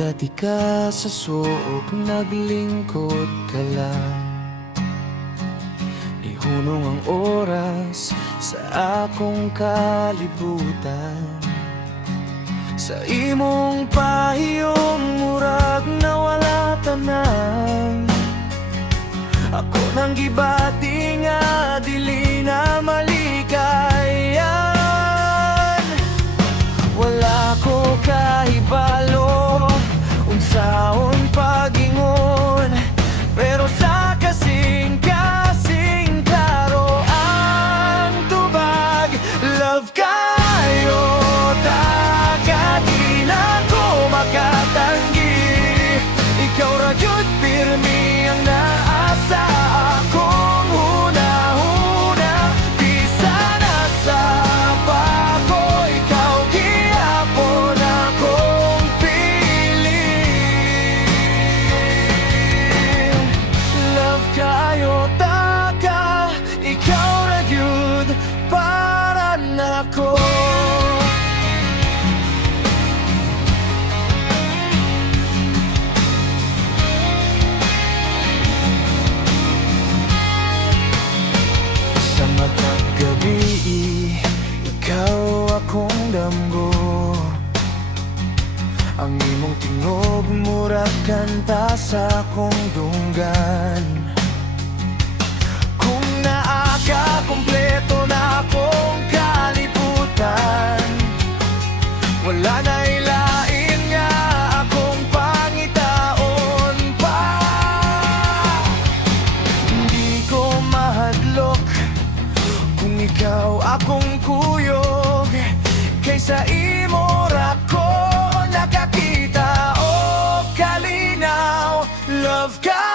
dati ka sa suok, naglingkod ka lang. Ihunong ang oras sa akong kalibutan. Sa imong pahiyong murag nawala tanan. Ako nang gibati nga dili na malikayan. Wala ko kahibalo unsaon pagingon, pero sa kasing-kasing klaro ang tubag. Love kayo, di na ko makatanggi. Ikaw ra gyud pirmi ang naasa akong huna-huna. Bisa na sa pako, ikaw gihapon akong pili. Love kayo taka, ikaw ra gyud para nako. Sa matag gabi, ikaw akong damgo. Ang imong tingog murag kanta sa akong dunggan. Kung naa ka, kumpleto na akong kalibutan. Wala na ilain nga akong pangitaon pa. Hindi ko mahadlok kung ikaw akong kuyog, kaysa imo ra ko nakakita o kalinaw. Love ka